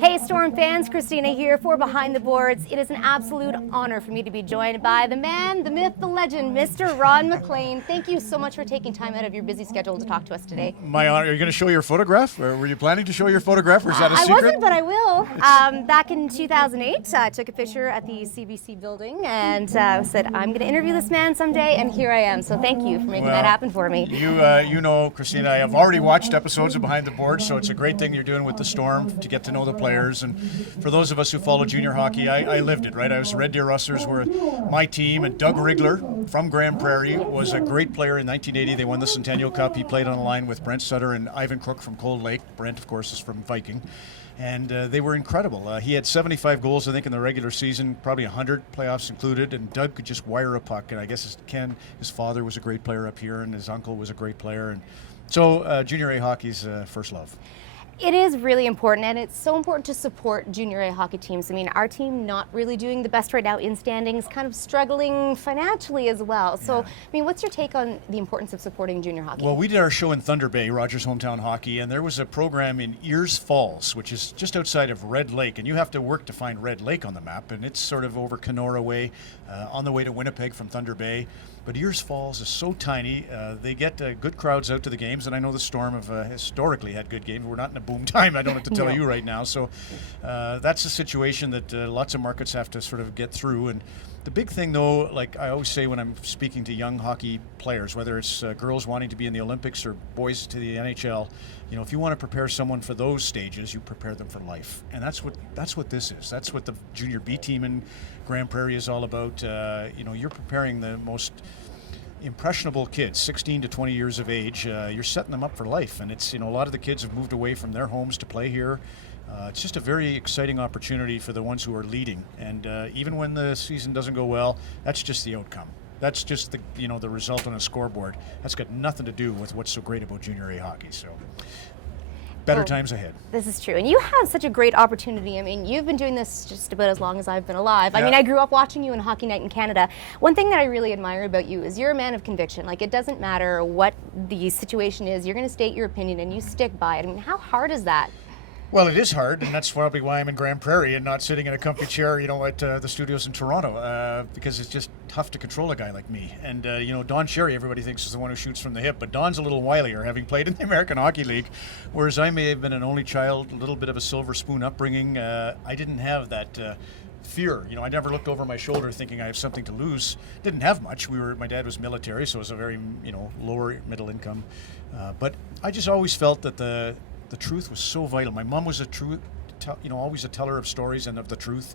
Hey Storm fans, Christina here for Behind the Boards. It is an absolute honor for me to be joined by the man, the myth, the legend, Mr. Ron MacLean. Thank you so much for taking time out of your busy schedule to talk to us today. My honor. Are you going to show your photograph? Or were you planning to show your photograph, or is that a secret? I wasn't, but I will. Back in 2008, I took a picture at the CBC building and said, I'm going to interview this man someday, and here I am. So thank you for making that happen for me. You know, Christina, I have already watched episodes of Behind the Boards, so it's a great thing you're doing with the Storm to get to know the players. And for those of us who follow junior hockey, I lived it, right? I was Red Deer Rustlers were my team, and Doug Rigler from Grand Prairie was a great player in 1980. They won the Centennial Cup. He played on a line with Brent Sutter and Ivan Crook from Cold Lake. Brent, of course, is from Viking. And they were incredible. He had 75 goals, I think, in the regular season, probably 100 playoffs included, and Doug could just wire a puck. And I guess his father was a great player up here, and his uncle was a great player. And so junior A hockey's first love. It is really important, and it's so important to support junior A hockey teams. I mean, our team not really doing the best right now in standings, kind of struggling financially as well. So, I mean, what's your take on the importance of supporting junior hockey? Well, we did our show in Thunder Bay, Rogers Hometown Hockey, and there was a program in Ears Falls, which is just outside of Red Lake, and you have to work to find Red Lake on the map, and it's sort of over Kenora way, on the way to Winnipeg from Thunder Bay. But Ears Falls is so tiny, they get good crowds out to the games, and I know the Storm have historically had good games. We're not in a boom time, I don't have to tell you right now. So that's a situation that lots of markets have to sort of get through. And the big thing, though, like I always say when I'm speaking to young hockey players, whether it's girls wanting to be in the Olympics or boys to the NHL, you know, if you want to prepare someone for those stages, you prepare them for life. And that's what this is. That's what the junior B team in Grand Prairie is all about. You know, you're preparing the most impressionable kids, 16 to 20 years of age. You're setting them up for life. And it's, you know, a lot of the kids have moved away from their homes to play here. It's just a very exciting opportunity for the ones who are leading. And even when the season doesn't go well, that's just the outcome. That's just the, you know, the result on a scoreboard. That's got nothing to do with what's so great about junior A hockey. So better times ahead. This is true. And you have such a great opportunity. I mean, you've been doing this just about as long as I've been alive. I mean, I grew up watching you in Hockey Night in Canada. One thing that I really admire about you is you're a man of conviction. Like, it doesn't matter what the situation is, you're going to state your opinion and you stick by it. I mean, how hard is that? Well, it is hard, and that's probably why I'm in Grand Prairie and not sitting in a comfy chair, you know, at the studios in Toronto, because it's just tough to control a guy like me. And, you know, Don Cherry, everybody thinks is the one who shoots from the hip, but Don's a little wilier, having played in the American Hockey League, whereas I may have been an only child, a little bit of a silver spoon upbringing. I didn't have that fear. You know, I never looked over my shoulder thinking I have something to lose. Didn't have much. My dad was military, so it was a very, you know, lower middle income. But I just always felt that the truth was so vital. My mom was always a teller of stories and of the truth.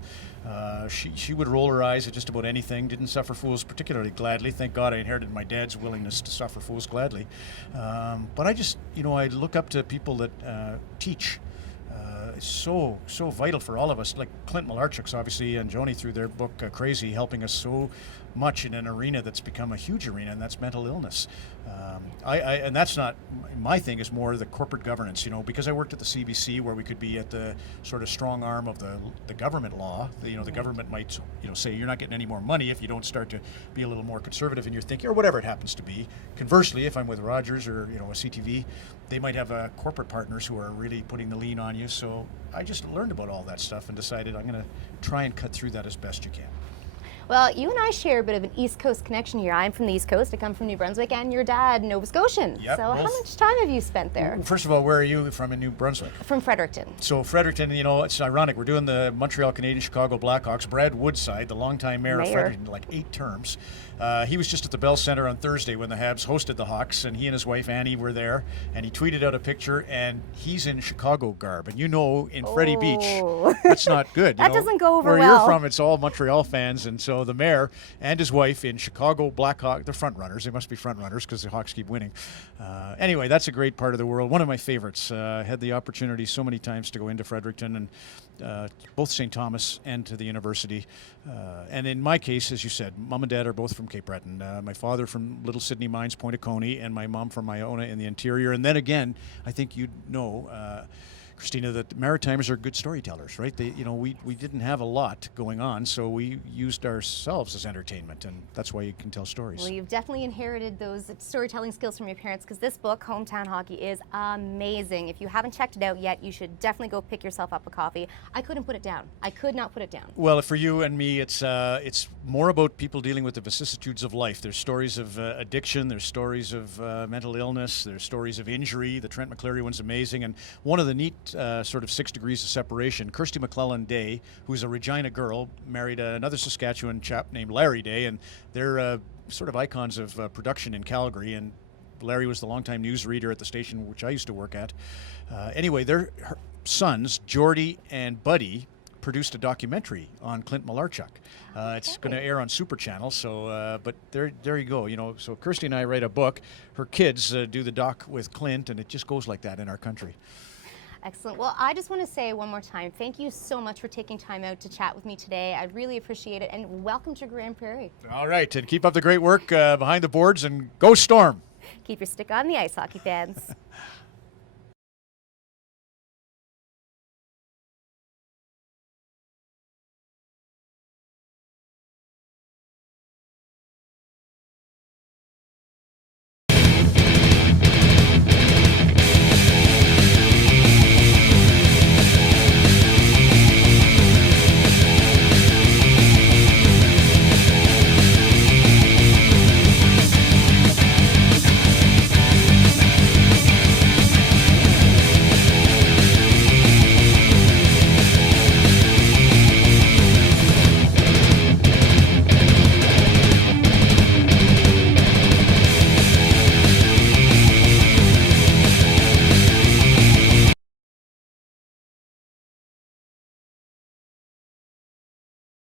She would roll her eyes at just about anything, didn't suffer fools particularly gladly. Thank God I inherited my dad's willingness to suffer fools gladly. But I just, you know, I look up to people that teach. It's so vital for all of us. Like Clint Malarchuk's obviously, and Joni through their book Crazy, helping us so much in an arena that's become a huge arena, and that's mental illness. And that's not my thing, is more the corporate governance, you know, because I worked at the CBC where we could be at the sort of strong arm of the government law. You know, the government might, you know, say you're not getting any more money if you don't start to be a little more conservative in your thinking, or whatever it happens to be. Conversely, if I'm with Rogers or, you know, a CTV, they might have corporate partners who are really putting the lean on you. So I just learned about all that stuff and decided I'm going to try and cut through that as best you can. Well, you and I share a bit of an East Coast connection here. I'm from the East Coast. I come from New Brunswick, and your dad, Nova Scotian. Yep, so how much time have you spent there? First of all, where are you from in New Brunswick? From Fredericton. So Fredericton, you know, it's ironic. We're doing the Montreal Canadiens Chicago Blackhawks. Brad Woodside, the longtime mayor of Fredericton, like 8 terms. He was just at the Bell Center on Thursday when the Habs hosted the Hawks, and he and his wife Annie were there, and he tweeted out a picture, and he's in Chicago garb. And you know, in Freddie Beach, that's not good. That doesn't go over where well. Where you're from, it's all Montreal fans, and so the mayor and his wife in Chicago Blackhawks, they're front runners. They must be front runners because the Hawks keep winning. Anyway, that's a great part of the world. One of my favorites. Had the opportunity so many times to go into Fredericton, and both St. Thomas and to the university. And in my case, as you said, mom and dad are both from Cape Breton. My father from Little Sydney Mines, Point of Coney, and my mom from Iona in the interior. And then again, I think you'd know, Christina, that Maritimers are good storytellers, right? They, we didn't have a lot going on, so we used ourselves as entertainment, and that's why you can tell stories. Well, you've definitely inherited those storytelling skills from your parents, because this book, Hometown Hockey, is amazing. If you haven't checked it out yet, you should definitely go pick yourself up a copy. I couldn't put it down. I could not put it down. Well, for you and me, it's more about people dealing with the vicissitudes of life. There's stories of addiction, there's stories of mental illness, there's stories of injury. The Trent McCleary one's amazing, and one of the neat sort of 6 degrees of separation, Kirsty McClellan Day, who's a Regina girl, married another Saskatchewan chap named Larry Day, and they're sort of icons of production in Calgary, and Larry was the longtime newsreader at the station which I used to work at. Anyway, her sons, Jordy and Buddy, produced a documentary on Clint Malarchuk. It's going to air on Super Channel, so but there you go. So Kirsty and I write a book. Her kids do the doc with Clint, and it just goes like that in our country. Excellent. Well, I just want to say one more time, thank you so much for taking time out to chat with me today. I really appreciate it, and welcome to Grand Prairie. All right, and keep up the great work behind the boards, and go Storm! Keep your stick on the ice, hockey fans.